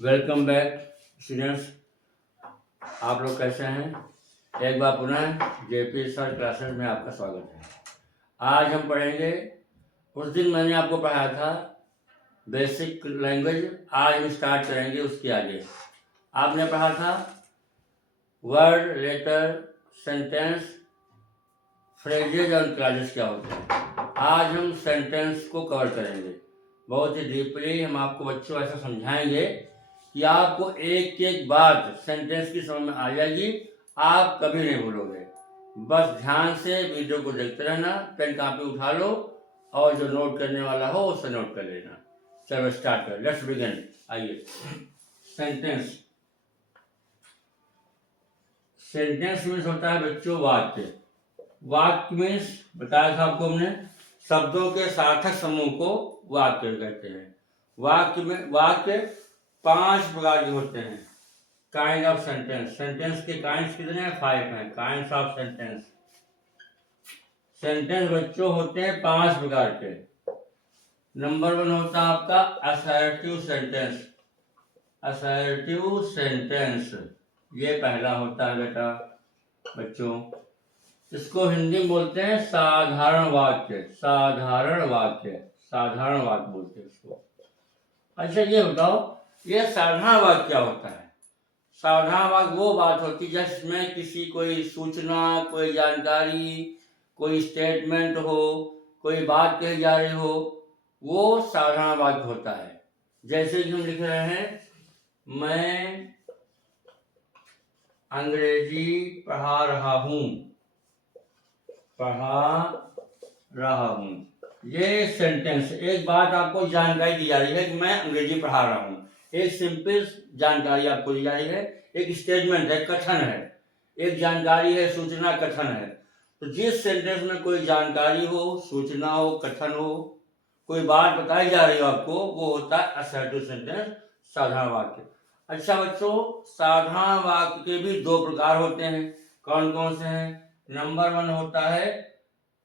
Welcome back students. आप लोग कैसे हैं? एक बार पुनः जेपी सर क्लासेस में आपका स्वागत है। आज हम पढ़ेंगे, उस दिन मैंने आपको पढ़ाया था बेसिक लैंग्वेज, आज हम स्टार्ट करेंगे उसके आगे। आपने पढ़ा था वर्ड, लेटर, सेंटेंस, फ्रेजेज और क्लॉजेस क्या होते हैं। आज हम सेंटेंस को कवर करेंगे बहुत ही डीपली। हम आपको बच्चों ऐसा समझाएंगे कि आपको एक एक बात सेंटेंस की समझ में आ जाएगी, आप कभी नहीं भूलोगे। बस ध्यान से वीडियो को देखते रहना, पेन कॉपी उठा लो और जो नोट करने वाला हो उससे नोट कर लेना। चलो स्टार्ट करें, लेट्स बिगिन। आइए, सेंटेंस। सेंटेंस मीन्स होता है बच्चों वाक्य। वाक्य मीन्स बताया था आपको हमने, शब्दों के सार्थक समूह को वाक्य कहते हैं। वाक्य 5 प्रकार के होते हैं। Kind of sentence. सेंटेंस के काइंड्स कितने हैं? 5 हैं, काइंड्स ऑफ सेंटेंस। सेंटेंस बच्चों होते हैं 5 प्रकार के। नंबर 1 होता है आपका असर्टिव सेंटेंस। असर्टिव सेंटेंस ये पहला होता है बेटा बच्चों। इसको हिंदी में बोलते हैं साधारण वाक्य। साधारण वाक्य, साधारण वाक्य बोलते हैं इसको। अच्छा ये बताओ, ये साधारण वाक्य क्या होता है? साधारण वाक्य वो बात होती है जिसमें किसी कोई सूचना, कोई जानकारी, कोई स्टेटमेंट हो, कोई बात कही जा रही हो, वो साधारण वाक्य होता है। जैसे कि हम लिख रहे हैं, मैं अंग्रेजी पढ़ा रहा हूँ। ये सेंटेंस, एक बात आपको जानकारी दी जा रही है कि मैं अंग्रेजी पढ़ा रहा हूँ। एक सिंपल जानकारी आपको दी जा रही है, एक स्टेटमेंट है, कथन है, एक जानकारी है, सूचना, कथन है। तो जिस सेंटेंस में कोई जानकारी हो, सूचना हो, कथन हो, कोई बात बताई जा रही हो आपको, वो होता है असर्टिव सेंटेंस, साधारण वाक्य। अच्छा बच्चों, साधारण वाक्य के भी 2 प्रकार होते हैं। कौन कौन से हैं? नंबर 1 होता है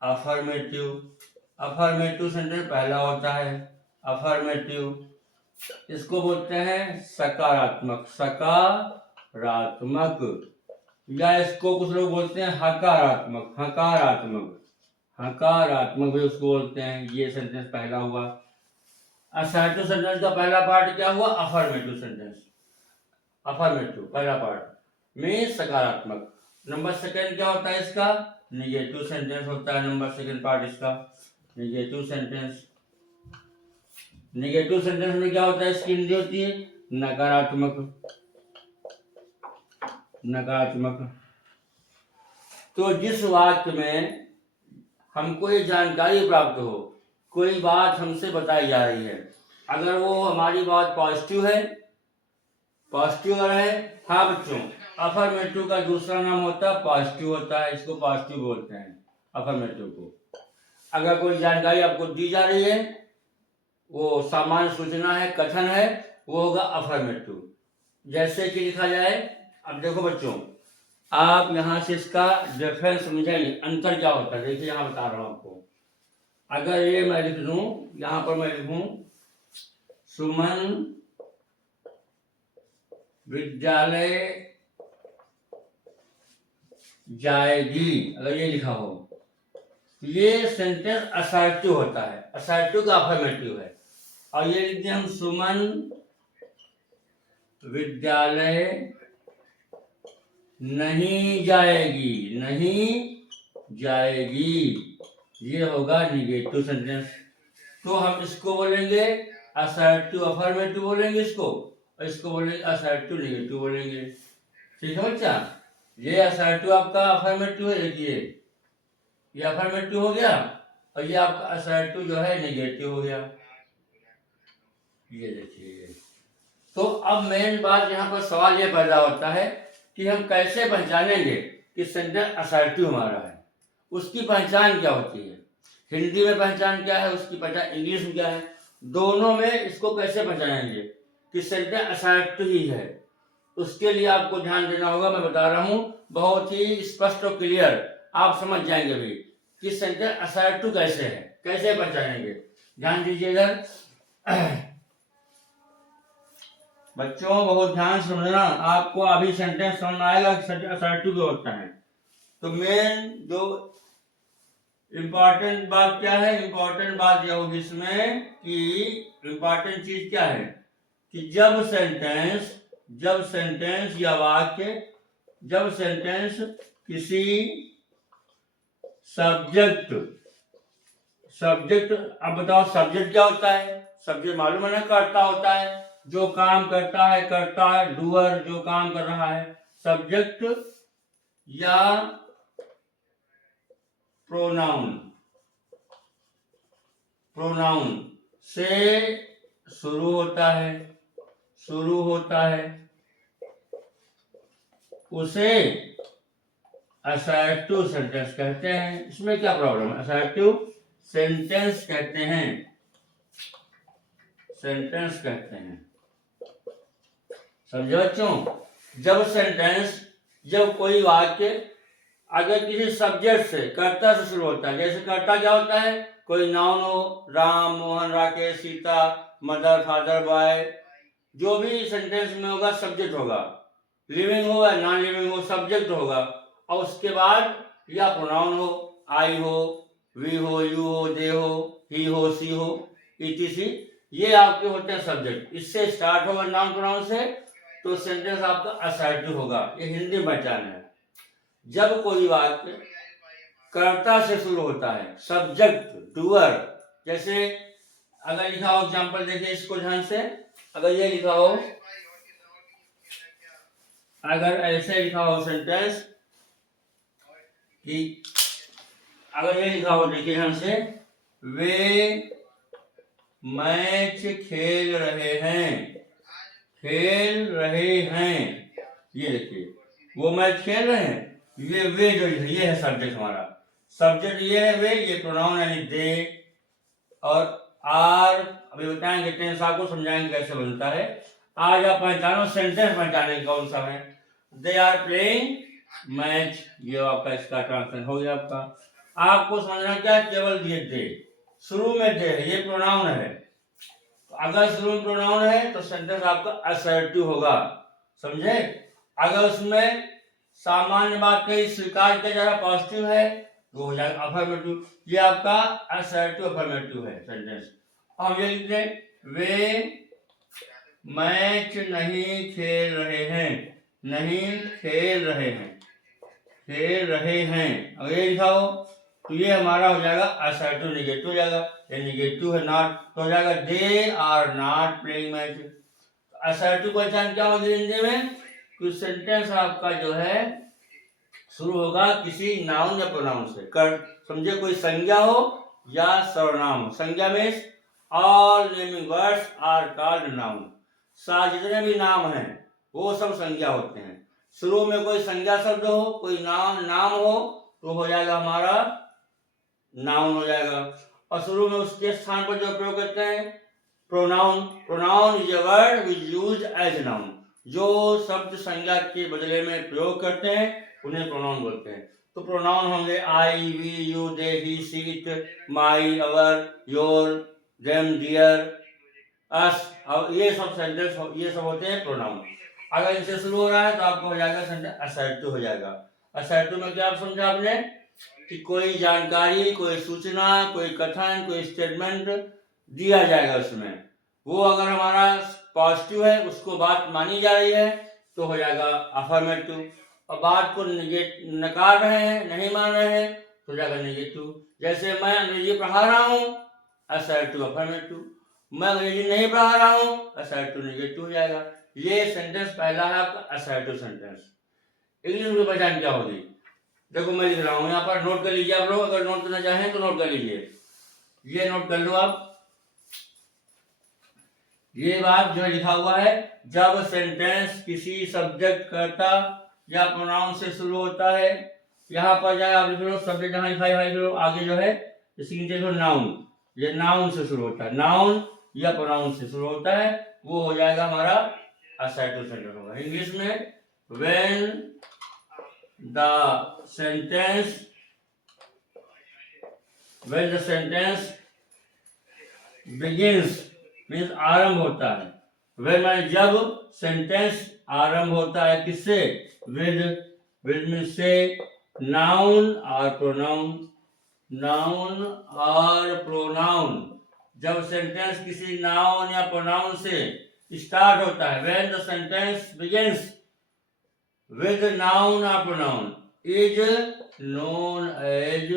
अफर्मेटिव। अफर्मेटिव सेंटेंस पहला होता है अफर्मेटिव। इसको बोलते हैं सकारात्मक। सकारात्मक, या इसको कुछ लोग बोलते हैं हकारात्मक। हकारात्मक, हकारात्मक भी उसको बोलते हैं। ये सेंटेंस पहला हुआ। असर्टिव सेंटेंस का पहला पार्ट क्या हुआ? Affirmative sentence. अफर्मेटिव पहला पार्ट में सकारात्मक। नंबर 2 क्या होता है इसका? निगेटिव सेंटेंस होता है नंबर 2 पार्ट इसका, निगेटिव सेंटेंस। निगेटिव सेंटेंस में क्या होता है? इसकी हिंदी होती है नकारात्मक। नकारात्मक। तो जिस वाक्य में हमको ये जानकारी प्राप्त हो, कोई बात हमसे बताई जा रही है, अगर वो हमारी बात पॉजिटिव है, पॉजिटिव अगर है, हाँ बच्चों, अफर्मेटिव का दूसरा नाम होता है पॉजिटिव होता है, इसको पॉजिटिव बोलते हैं अफर्मेटिव को। अगर कोई जानकारी आपको दी जा रही है, वो सामान्य सूचना है, कथन है, वो होगा अफर्मेटिव। जैसे कि लिखा जाए, अब देखो बच्चों, आप यहाँ से इसका डिफरेंस समझाइए, अंतर क्या होता है। देखिए यहाँ बता रहा हूँ आपको। अगर ये मैं लिख दूं, यहाँ पर मैं लिखूं सुमन विद्यालय जाएगी, अगर ये लिखा हो, ये सेंटेंस असर्टिव होता है। असर्टिव का अफर्मेटिव है। और ये लिखते हम सुमन विद्यालय नहीं जाएगी। नहीं जाएगी, ये होगा निगेटिव सेंटेंस। तो हम इसको बोलेंगे असर्टिव अफर्मेटिव बोलेंगे इसको, और इसको बोलेंगे असर्टिव निगेटिव बोलेंगे। ठीक है बच्चा? ये असर्टिव आपका अफर्मेटिव है, देखिए ये अफर्मेटिव हो गया, और ये आपका असर्टिव जो है निगेटिव हो गया। ये देखिए। तो अब मेन बात यहाँ पर सवाल ये पैदा होता है कि हम कैसे पहचानेंगे कि सेंटेंस असर्टिव हमारा है। उसकी पहचान क्या होती है? हिंदी में पहचान क्या है, उसकी पहचान इंग्लिश में क्या है? दोनों में इसको कैसे पहचानेंगे कि सेंटेंस असर्टिव ही है? उसके लिए आपको ध्यान देना होगा। मैं बता रहा हूँ बहुत ही स्पष्ट और क्लियर, आप समझ जाएंगे भी कि सेंटेंस असर्टिव कैसे है, कैसे पहचानेंगे। ध्यान दीजिए इधर। बच्चों बहुत ध्यान से समझना, आपको अभी सेंटेंस समझ में आएगा कि असर्टिव क्या होता है। तो मेन जो इम्पोर्टेंट बात क्या है, इम्पोर्टेंट बात यह होगी इसमें कि इम्पोर्टेंट चीज क्या है कि जब सेंटेंस या वाक्य, जब सेंटेंस किसी सब्जेक्ट, अब बताओ सब्जेक्ट क्या होता है? सब्जेक्ट मालूम है ना, कर्ता होता है, जो काम करता है, डूअर जो काम कर रहा है। सब्जेक्ट या प्रोनाउन से शुरू होता है, उसे असर्टिव सेंटेंस कहते हैं। इसमें क्या प्रॉब्लम है? असर्टिव सेंटेंस कहते हैं। समझे बच्चों? जब कोई वाक्य अगर किसी सब्जेक्ट से, कर्ता से शुरू होता है, जैसे कर्ता क्या होता है? कोई नाउन हो, Ram, Mohan, Rakesh, Sita, mother, father, boy, जो भी सेंटेंस में होगा सब्जेक्ट होगा। लिविंग हो या नॉन लिविंग हो, सब्जेक्ट होगा। और उसके बाद या प्रोनाउन हो, आई हो, वी हो, यू हो, दे हो, ही हो, सी हो, etc। ये आपके होते हैं सब्जेक्ट। इससे स्टार्ट होगा नाउन प्रोनाउन से, तो सेंटेंस आपका असर्टिव होगा। ये हिंदी पहचान है। जब कोई वाक्य कर्ता से शुरू होता है, सब्जेक्ट, डूअर, जैसे अगर लिखा हो, एग्जांपल देखिए इसको ध्यान से, अगर ये लिखा हो, अगर ऐसे लिखा हो सेंटेंस कि अगर ये लिखा हो, देखिए ध्यान से, वे मैच खेल रहे हैं, ये देखिए, वो मैच खेल रहे हैं। ये वे जो ये है सब्जेक्ट हमारा, सब्जेक्ट ये है वे, ये प्रोनाउन यानी दे, और आर अभी बताएंगे, टेंस आपको समझाएंगे कैसे बनता है। आज आप पहचानो, सेंटेंस पहचाने कौन सा है। दे आर प्लेइंग मैच, ये आपका इसका ट्रांसलेशन हो गया आपका। आपको समझना क्या, केवल ये दे, शुरू में दे है, ये प्रोनाउन है। अगर शुरू में प्रोनाउन है तो सेंटेंस आपका असर्टिव होगा, समझे? अगर उसमें सामान्य बात कही, स्वीकार किया जा रहा, पॉजिटिव है, तो हो जाएगा अफर्मेटिव। ये आपका असर्टिव अफर्मेटिव है सेंटेंस। हम ये लिख दें, वे मैच नहीं खेल रहे हैं, अगर ये लिखा हो तो ये हमारा हो जाएगा असर्टिव, निगेटिव हो जाएगा। ये निगेटिव है, नॉट, तो हो जाएगा they are not playing match. Assertive पहचान क्या होगी हिंदी में? कि सेंटेंस आपका जो है शुरू होगा किसी नाउन या प्रोनाउन से। समझे, कोई संज्ञा हो या सर्वनाम हो। संज्ञा में all naming words are called noun. जितने भी नाम हैं वो सब संज्ञा होते हैं। शुरू में कोई संज्ञा शब्द हो, कोई नाम हो, तो हो जाएगा हमारा नाउन हो जाएगा। और शुरू में उसके स्थान पर जो प्रयोग करते हैं pronoun is a word which used as noun. जो शब्द संज्ञा के बदले में प्रयोग करते हैं उन्हें प्रोनाउन बोलते हैं। तो प्रोनाउन होंगे I, we, you, they, he, she, it, my, our, your, them, their, us, और ये सब सेंटेंस, ये सब होते हैं प्रोनाउन। अगर इनसे शुरू हो रहा है तो आपको हो जाएगा सेंटेंस असर्टिव हो जाएगा। असर्टिव में क्या समझा आपने कि कोई जानकारी, कोई सूचना, कोई कथन, कोई स्टेटमेंट दिया जाएगा उसमें, वो अगर हमारा पॉजिटिव है, उसको बात मानी जा रही है, तो हो जाएगा अफर्मेटिव। और बात को नकार रहे हैं, नहीं मान रहे हैं, तो हो जाएगा नेगेटिव। जैसे मैं अंग्रेजी पढ़ा रहा हूँ, असर्टिव अफर्मेटिव। मैं अंग्रेजी नहीं पढ़ा रहा हूँ, असर्टिव नेगेटिव हो जाएगा। ये सेंटेंस पहला है आपका असर्टिव सेंटेंस। इंग्लिश में पहचान क्या होगी? देखो मैं लिख रहा हूँ यहाँ पर, नोट कर लीजिए आप लोग, अगर नोट करना चाहें तो नोट कर लीजिए। ये नोट कर लो आप, ये बात जो लिखा हुआ है, जब सेंटेंस किसी सब्जेक्ट, कर्ता या प्रोनाउन से शुरू होता है, यहाँ पर जाए आप लिख लो, सब्जेक्ट जहाँ लिखा है लिख लो, आगे जो है इसके नीचे जो नाउन, ये नाउन से शुरू होता है, नाउन या प्रोनाउन से शुरू होता है, वो हो जाएगा हमारा असर्टिव सेंटेंस होगा। इंग्लिश में when the sentence begins means आरंभ होता है, वेन माने जब सेंटेंस आरंभ होता है किससे, विद, विद मीन से, नाउन और प्रोनाउन, नाउन और प्रोनाउन, जब सेंटेंस किसी नाउन या प्रोनाउन से स्टार्ट होता है, when the sentence begins with noun और pronoun is known as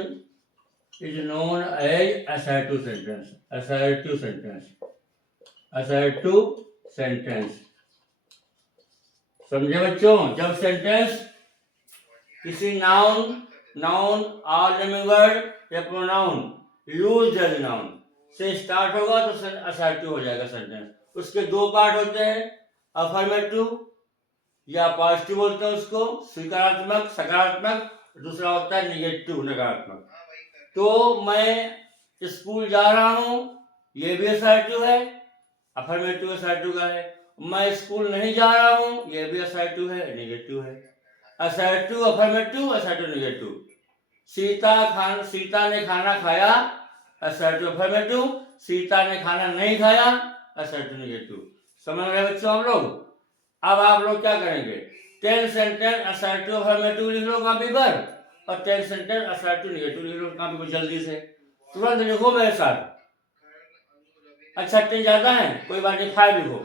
assertive sentence, assertive sentence, assertive sentence। समझे बच्चों, जब सेंटेंस किसी नाउन और नेमिंग वर्ड या प्रोनाउन यूज्ड एज नाउन से स्टार्ट होगा तो असर्टिव हो जाएगा सेंटेंस। उसके दो पार्ट होते हैं, अफर्मेटिव या पॉजिटिव बोलते हैं उसको, स्वीकारात्मक सकारात्मक, दूसरा होता है निगेटिव नकारात्मक। तो मैं स्कूल जा रहा हूं, ये भी असर्टिव है, अफर्मेटिव असर्टिव का है। मैं स्कूल नहीं जा रहा हूं, ये भी असर्टिव है, निगेटिव है। Assertive affirmative, assertive negative. Sita ने खाना खाया, असर्टिव अफर्मेटिव। सीता ने खाना नहीं खाया, असर्टिव निगेटिव। समझ रहे बच्चों हम लोग। अब आप लोग क्या करेंगे, 10 सेंटेंस असर्टिव अफर्मेटिव लिख लो कॉपी पर और 10 सेंटेंस असर्टिव निगेटिव लिख लो कॉपी पर, जल्दी से तुरंत लिखो मेरे साथ। अच्छा 10 ज्यादा है, कोई बात नहीं, 5 लिखो।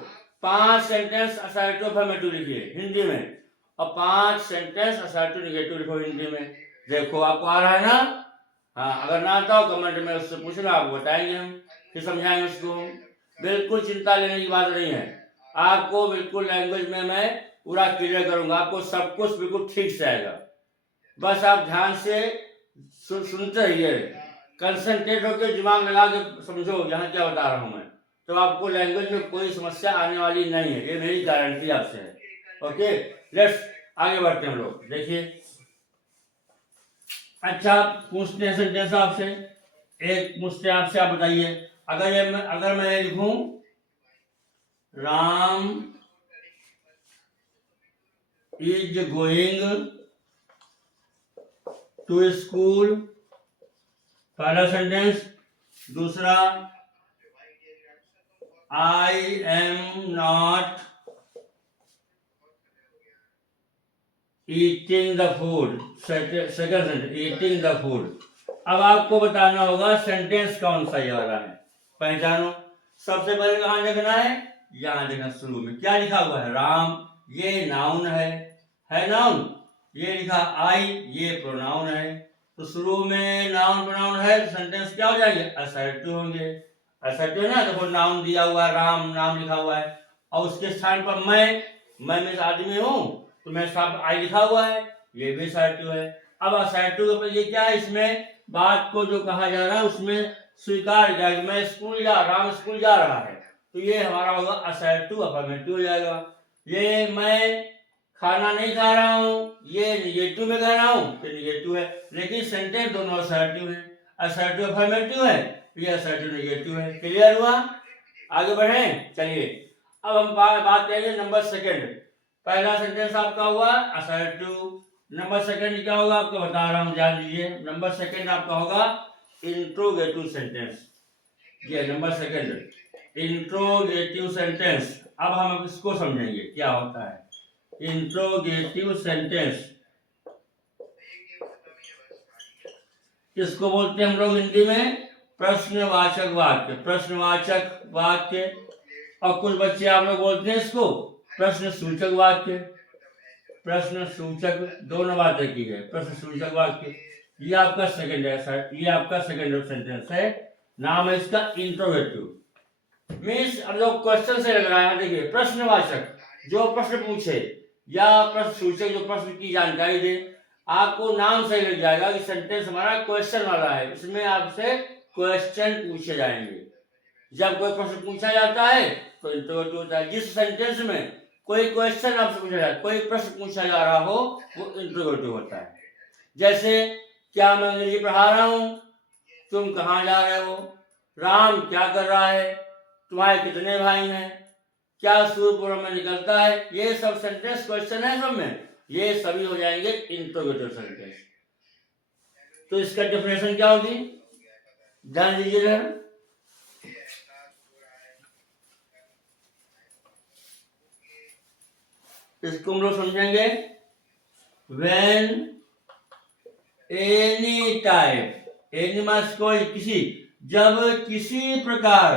5 सेंटेंस असर्टिव अफर्मेटिव लिखिए हिंदी में और 5 सेंटेंस असर्टिव निगेटिव लिखो हिंदी में। देखो आपको आ रहा है ना। हाँ, अगर ना आता हो कमेंट में उससे पूछना, आपको बताएंगे हम, फिर समझाएंगे उसको। बिल्कुल चिंता लेने की बात नहीं है, आपको बिल्कुल लैंग्वेज में मैं पूरा क्लियर करूंगा, आपको सब कुछ बिल्कुल ठीक से आएगा। बस आप ध्यान से सुनते रहिए, कंसंट्रेट होकर दिमाग लगा के समझो यहाँ क्या बता रहा हूँ मैं, तो आपको लैंग्वेज में कोई समस्या आने वाली नहीं है, ये मेरी गारंटी आपसे है। ओके, लेट्स आगे बढ़ते हैं हम लोग। देखिए, अच्छा पूछते हैं सेंटेंस आपसे, एक पूछते हैं आपसे, आप बताइए, अगर मैं लिखूं Ram is going to school, पहला सेंटेंस। दूसरा, I am not eating the food, second sentence, eating the food. अब आपको बताना होगा सेंटेंस कौन सा ये वाला है, पहचानो। सबसे पहले कहां देखना है, यहां देखना, शुरू में क्या लिखा हुआ है, राम, ये नाउन है नाउन। ये लिखा आई, ये प्रोनाउन है। तो शुरू में नाउन प्रोनाउन है तो सेंटेंस क्या हो जाएंगे, असर्टिव होंगे। असर्टिव ना, देखो नाउन दिया हुआ है, राम नाम लिखा हुआ है और उसके स्थान पर मैं आदमी हूं तो मेरे साथ आई लिखा हुआ है, ये भी असर्टिव है। अब असर्टिव पर ये क्या है, इसमें बात को जो कहा जा रहा है उसमें स्वीकार किया, मैं स्कूल राम स्कूल जा रहा है, तो ये हमारा होगा असर्टिव अफर्मेटिव हो जाएगा। ये मैं खाना नहीं खा रहा हूँ, ये निगेटिव में कह रहा हूँ, ये निगेटिव है, लेकिन सेंटेंस दोनों असर्टिव है, असर्टिव अफर्मेटिव है, ये असर्टिव निगेटिव है। क्लियर हुआ, आगे बढ़े चलिए। अब हम बात करेंगे नंबर सेकंड। पहला सेंटेंस आपका हुआ असर्टिव, नंबर सेकंड क्या होगा आपको बता रहा हूँ, ध्यान दीजिए। नंबर सेकंड आपका होगा इंट्रोगेटिव सेंटेंस। ये नंबर सेकंड इंट्रोगेटिव सेंटेंस। अब हम इसको समझेंगे क्या होता है इंट्रोगेटिव सेंटेंस। इसको बोलते हैं हम लोग हिंदी में प्रश्नवाचक वाक्य, प्रश्नवाचक वाक्य। और कुछ बच्चे आप लोग बोलते हैं इसको प्रश्न सूचक वाक्य, प्रश्न सूचक, दोनों बातें की है, प्रश्न सूचक वाक्य। ये आपका सेकंड है सर, ये आपका सेकंड सेंटेंस है, नाम है इसका इंट्रोगेटिव। मीन्स अब जो क्वेश्चन से लग रहा है, देखिए प्रश्नवाचक जो प्रश्न पूछे या प्रश्न सूचक जो प्रश्न की जानकारी दे, आपको नाम से लग जाएगा कि सेंटेंस हमारा क्वेश्चन वाला है, इसमें आपसे क्वेश्चन पूछे जाएंगे। जब कोई प्रश्न पूछा जाता है तो इंट्रोगेटिव होता है। जिस सेंटेंस में कोई क्वेश्चन आपसे पूछा जाए, कोई प्रश्न पूछा जा रहा हो, वो इंट्रोगेटिव होता है। जैसे, क्या मैं अंग्रेजी पढ़ा रहा हूं, तुम कहां जा रहे हो, राम क्या कर रहा है, तुम्हारे कितने भाई हैं, क्या सूर्य पूर्व में निकलता है, ये सब सेंटेंस क्वेश्चन है, सब में ये सभी हो जाएंगे इंट्रोगेटिव सेंटेंस। तो इसका डेफिनेशन क्या होगी, ध्यान दीजिएगा। इसको हम लोग समझेंगे when any type, any मास कोई किसी, जब किसी प्रकार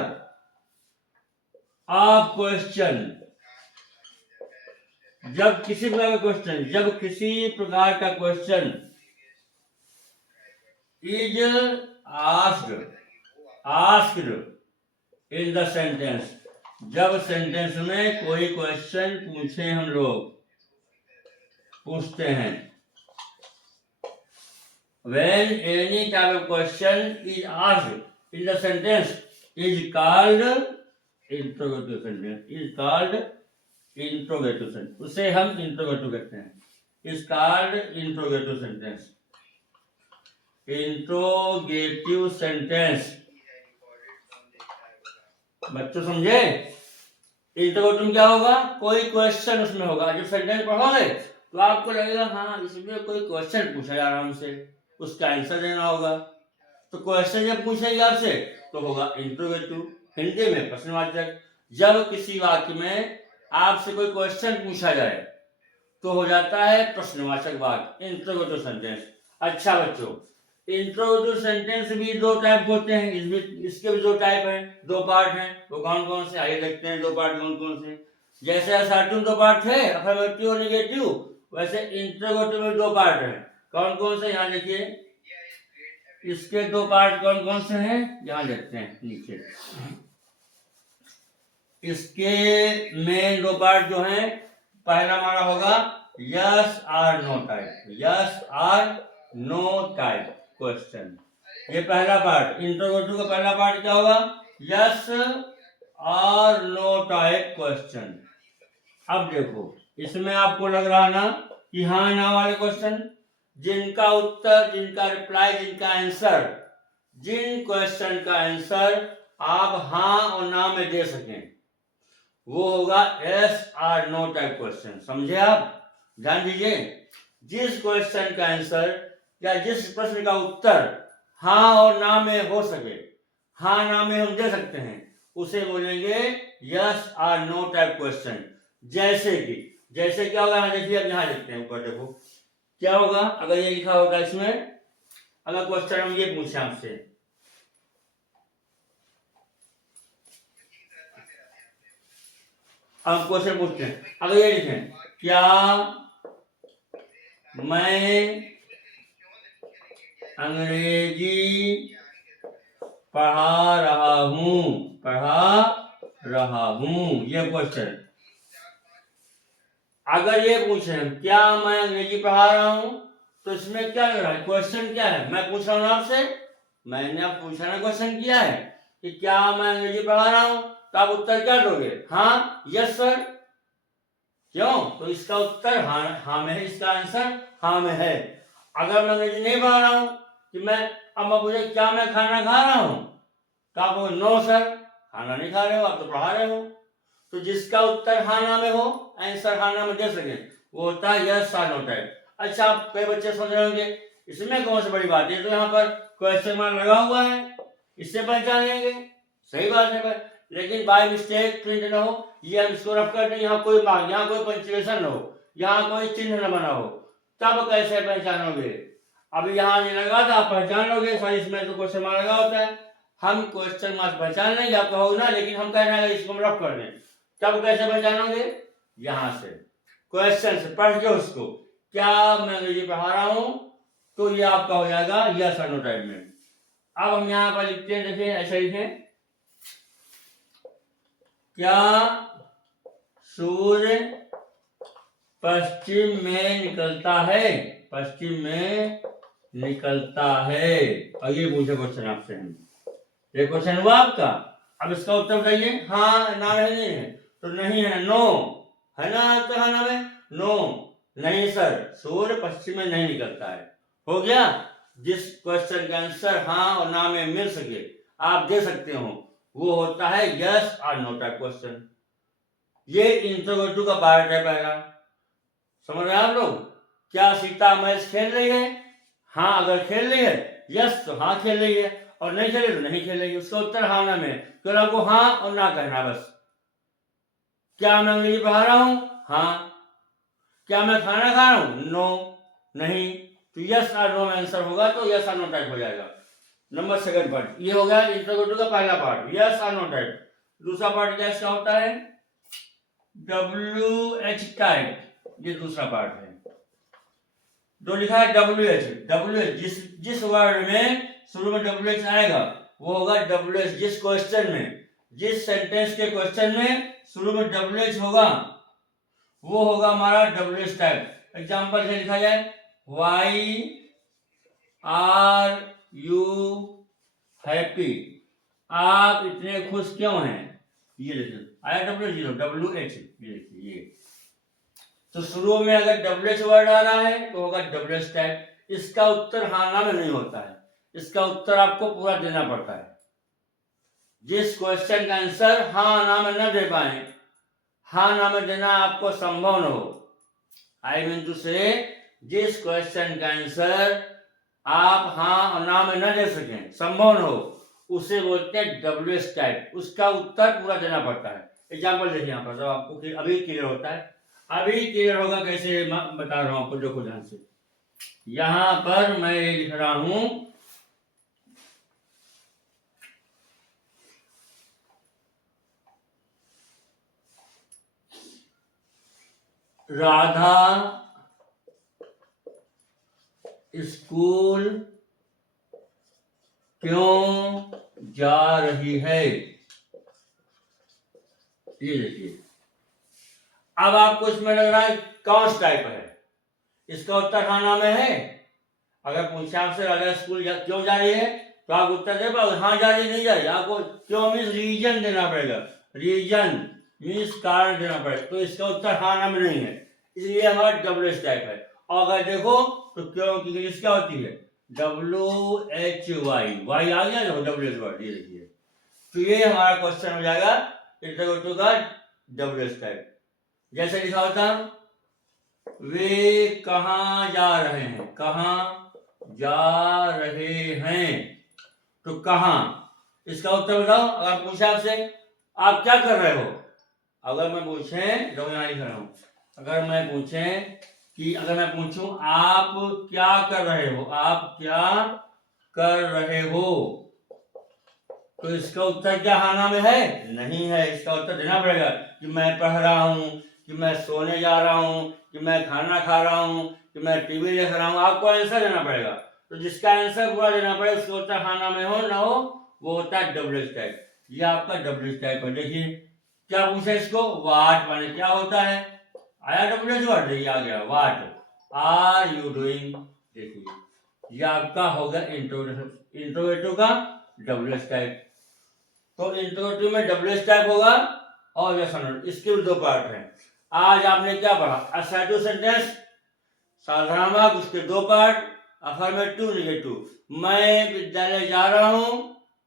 ऑफ क्वेश्चन, जब किसी प्रकार का क्वेश्चन, जब किसी प्रकार का question is asked in the sentence, जब सेंटेंस में कोई क्वेश्चन पूछे, हम लोग पूछते हैं, when any type of question is asked in the sentence is called interrogative sentence, is called interrogative sentence, उसे हम interrogative कहते हैं, is called interrogative sentence, interrogative sentence। बच्चों समझे? इंटरोगेटिव क्या होगा? कोई क्वेश्चन उसमें होगा, जब सेंटेंस पढ़ोगे तो आपको लगेगा हाँ इसमें कोई क्वेश्चन पूछा जा रहा है हमसे, उसका आंसर देना होगा। तो क्वेश्चन जब पूछेगा आपसे तो होगा इंटरोगेटिव, हिंदी में प्रश्नवाचक। जब किसी वाक्य में आपसे कोई क्वेश्चन पूछा जाए तो हो जाता है प्रश्नवाचक वाक्य, इंटरोगेटिव सेंटेंस। अच्छा बच्चों, इंट्रोगेटिव सेंटेंस भी दो टाइप होते हैं, इसके भी दो टाइप हैं, दो पार्ट हैं। वो कौन कौन से, आइए देखते हैं दो पार्ट कौन कौन से। जैसे असर्टिव दो पार्ट है, अफर्मेटिव और नेगेटिव, वैसे इंट्रोगेटिव में दो पार्ट हैं। कौन कौन से, यहाँ देखिए इसके दो पार्ट कौन कौन से हैं, यहाँ देखते हैं नीचे। इसके मेन दो पार्ट जो हैं, पहला हमारा होगा यस और नो टाइप, यस और नो टाइप क्वेश्चन। ये पहला पार्ट, इंट्रोगेटिव का पहला पार्ट क्या होगा? यस और नो टाइप क्वेश्चन। अब देखो इसमें आपको लग रहा ना कि हाँ ना वाले क्वेश्चन, जिनका उत्तर, जिनका रिप्लाई, जिनका आंसर, जिन क्वेश्चन का आंसर आप हाँ और ना में दे सकें, वो होगा यस और नो टाइप क्वेश्चन। समझे आप? ध्यान दीजिए, जिस क्वेश्चन का आंसर या जिस प्रश्न का उत्तर हाँ और ना में हो सके, हाँ ना में हम दे सकते हैं, उसे बोलेंगे यस और नो टाइप क्वेश्चन। जैसे कि, जैसे क्या होगा, देखिए अब यहाँ लिखते हैं ऊपर, देखो क्या होगा। अगर ये लिखा होगा इसमें, अगर क्वेश्चन हम ये पूछे आपसे, हम क्वेश्चन पूछते हैं, अगर ये लिखें क्या मैं अंग्रेजी पढ़ा रहा हूं, ये क्वेश्चन। अगर ये पूछें क्या मैं अंग्रेजी पढ़ा रहा हूं, तो इसमें क्या लग रहा है, क्वेश्चन क्या है? मैं पूछ रहा हूं आपसे, मैंने आप पूछना क्वेश्चन किया है कि क्या मैं अंग्रेजी पढ़ा रहा हूं, तो आप उत्तर क्या दोगे? हाँ, यस सर। क्यों? तो इसका उत्तर हाँ में है, इसका आंसर हाँ में है। अगर मैं अंग्रेजी नहीं पढ़ा रहा हूं कि मैं, अब मैं पूछे क्या मैं खाना खा रहा हूं, तो आप बोले नो सर, खाना नहीं खा रहे हो, आप तो पढ़ा रहे हो। तो जिसका उत्तर हाँ ना में हो, आंसर हाँ ना में दे सके, वो होता है यस और नो टाइप। अच्छा, आप कई बच्चे सोच रहे होंगे इसमें कौन सी बड़ी बात है, तो यहाँ पर क्वेश्चन मार्क लगा हुआ है, इससे पहचान लेंगे। सही बात है भाई, लेकिन बाय मिस्टेक प्रिंट ना हो, ये हम इसको रफ कर दें, यहाँ कोई मार्क, यहाँ कोई पंक्चुएशन न हो, यहाँ कोई चिन्ह न बना हो, तब कैसे पहचानोगे? अभी यहाँ नहीं लगा था, आप पहचान लोगे सर, इसमें तो क्वेश्चन मार्क लगा होता है। हम क्वेश्चन मार्क पहचान लेंगे, आप कहोगे ना, लेकिन हम कह रहे हैं इसको हम रफ कर दें, तब कैसे पहचानोगे? यहां से क्वेश्चन से पढ़ के उसको, क्या मैं अंग्रेजी पढ़ा रहा हूं, तो ये आपका हो जाएगा यस और नो टाइप में। अब हम यहाँ पर लिखते हैं, देखिए ऐसे लिखें, क्या सूर्य पश्चिम में निकलता है, पश्चिम में निकलता है। और ये पूछे क्वेश्चन आपसे, हम ये क्वेश्चन हुआ आपका। अब इसका उत्तर बताइए, हाँ ना है, नहीं है, तो नहीं है, नो है ना, तो हाँ ना में नो, नहीं सर, सूर्य पश्चिम में नहीं निकलता है। हो गया। जिस क्वेश्चन का आंसर हाँ और ना में मिल सके, आप दे सकते हो, वो होता है यस और नो टाइप क्वेश्चन। ये इंट्रोगेटिव का पार्ट है पहला। समझ रहे हैं आप लोग? क्या सीता मैच खेल रही है? हाँ, अगर खेल रही है यस तो हाँ खेल रही है, और नहीं खेले तो नहीं खेल रही है। उसका उत्तर हाँ ना में, तो आपको हाँ और ना कहना बस। क्या मैं अंग्रेजी पढ़ा रहा हूं? हाँ। क्या मैं खाना खा रहा हूँ? नो, नहीं। तो यस और नो में आंसर होगा तो यस और नो टाइप हो जाएगा। नंबर सेकंड पार्ट ये हो गया इंट्रोगेटिव का पहला पार्ट, यस और नो टाइप। दूसरा पार्ट क्या होता है? WH टाइप, ये दूसरा पार्ट है। जो लिखा है WH, जिस वर्ड में शुरू में WH आएगा वो होगा WH। जिस क्वेश्चन में, जिस सेंटेंस के क्वेश्चन में शुरू में WH होगा वो होगा हमारा WH टाइप। एग्जांपल से लिखा जाए, वाई आर यू हैप्पी, आप इतने खुश क्यों हैं? ये देखिए आया WH, ये देखिए ये। तो शुरू में अगर WH वर्ड आ रहा है तो होगा WH टाइप। इसका उत्तर हाँ ना में नहीं होता है, इसका उत्तर आपको पूरा देना पड़ता है। जिस क्वेश्चन का आंसर हाँ ना में न दे पाए, हाँ ना में देना आपको संभव न हो, आई मीन टू से जिस क्वेश्चन का आंसर आप हाँ ना में न दे सकें, संभव न हो, उसे बोलते हैं WH टाइप। उसका उत्तर पूरा देना पड़ता है। एग्जाम्पल देखिए यहाँ पर, तो आपको अभी क्लियर होता है, अभी क्लियर होगा कैसे बता रहा हूं आपको, देखो ध्यान से। यहां पर मैं लिख रहा हूं राधा स्कूल क्यों जा रही है, ये देखिए। अब आपको इसमें लग रहा है कौन सा टाइप है, इसका उत्तर हाँ ना में है। अगर पूछा आपसे राधा स्कूल क्यों जा रही है तो आप उत्तर दे पाओगे हाँ जा रही, नहीं जा रही। आपको क्यों मीन्स रीजन देना पड़ेगा, रीजन मीन्स कारण देना पड़ेगा। तो इसका उत्तर हाँ ना में नहीं है, इसलिए हमारा WH टाइप है। और अगर देखो तो क्यों की इंग्लिश क्या होती है? WHY, वाई आ गया देखो WH वर्ड, ये देखिए। तो ये हमारा क्वेश्चन हो जाएगा इंट्रोगेटिव का WH टाइप। जैसे लिखा होता वे कहाँ जा रहे हैं, कहाँ जा रहे हैं, तो कहाँ, इसका उत्तर बताओ। अगर पूछा आपसे आप क्या कर रहे हो, अगर मैं पूछे जो मैं लिख रहा हूं, अगर मैं पूछे कि अगर मैं पूछूं आप क्या कर रहे हो, आप क्या कर रहे हो, तो इसका उत्तर क्या हाँ ना में है? नहीं है। इसका उत्तर देना पड़ेगा कि मैं पढ़ रहा हूं, कि मैं सोने जा रहा हूं, कि मैं खाना खा रहा हूं, कि मैं टीवी देख रहा हूं। आपको आंसर देना पड़ेगा। तो जिसका आंसर पूरा देना पड़ेगा उसका उत्तर हाँ ना में हो ना हो, वो होता है WH टाइप। ये आपका WH टाइप है। देखिए क्या पूछा इसको, वाट माने क्या होता है, आया WH वर्ड, देखिए आ गया वाट आर यू डूइंग। देखिए ये आपका होगा इंट्रोगेटिव का WH टाइप। तो इंट्रोगेटिव में WH टाइप होगा और यस और नो, इसके भी दो पार्ट हैं। आज आपने क्या पढ़ा? असर्टिव सेंटेंस, साधारण वाक्य, उसके दो पार्ट, अफर्मेटिव नेगेटिव। मैं विद्यालय जा रहा हूं,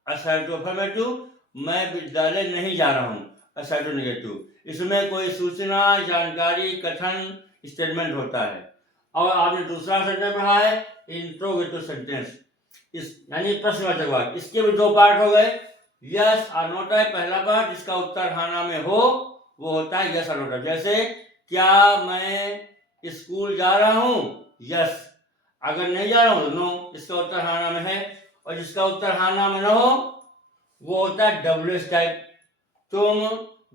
असर्टिव अफर्मेटिव। मैं विद्यालय नहीं जा रहा हूं, असर्टिव नेगेटिव। इसमें कोई सूचना, जानकारी, कथन, स्टेटमेंट होता है। और आपने दूसरा सेंटेंस पढ़ा है इंट्रोगेटिव सेंटेंस, इस यानी प्रश्नवाचक वाक्य। इसके भी दो पार्ट हो गए, यस और नो टाइप पहला पार्ट, जिसका उत्तर हाँ ना में हो वो होता है यस और नो टाइप। जैसे क्या मैं स्कूल जा रहा हूं, यस। अगर नहीं जा रहा हूं तो नो, इसका उत्तर हाँ ना में है। और जिसका उत्तर हाँ ना में ना हो वो होता है WH टाइप। तुम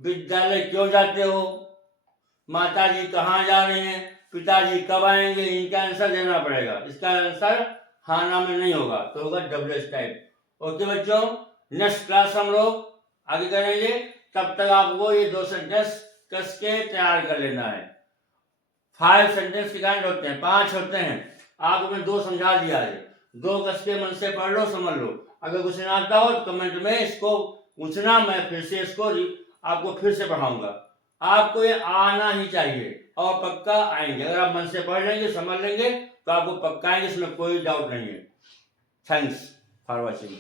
विद्यालय क्यों जाते हो, माताजी कहाँ जा रही हैं, पिताजी कब आएंगे, इनका आंसर देना पड़ेगा। इसका आंसर हाँ ना में नहीं होगा तो होगा WH टाइप। ओके बच्चों, नेक्स्ट क्लास हम लोग आगे करेंगे। तब तक आपको ये दो सेंटेंस कस के तैयार कर लेना है। 5 सेंटेंस के काइंड होते हैं, 5 होते हैं। आपको मैं 2 समझा दिया है, 2 कस के मन से पढ़ लो, समझ लो। अगर कुछ नहीं आता हो तो कमेंट में इसको पूछना, मैं फिर से इसको आपको फिर से पढ़ाऊंगा। आपको ये आना ही चाहिए और पक्का आएंगे। अगर आप मन से पढ़ लेंगे, समझ लेंगे तो आपको पक्का आएंगे, इसमें कोई डाउट नहीं है। Thanks for watching.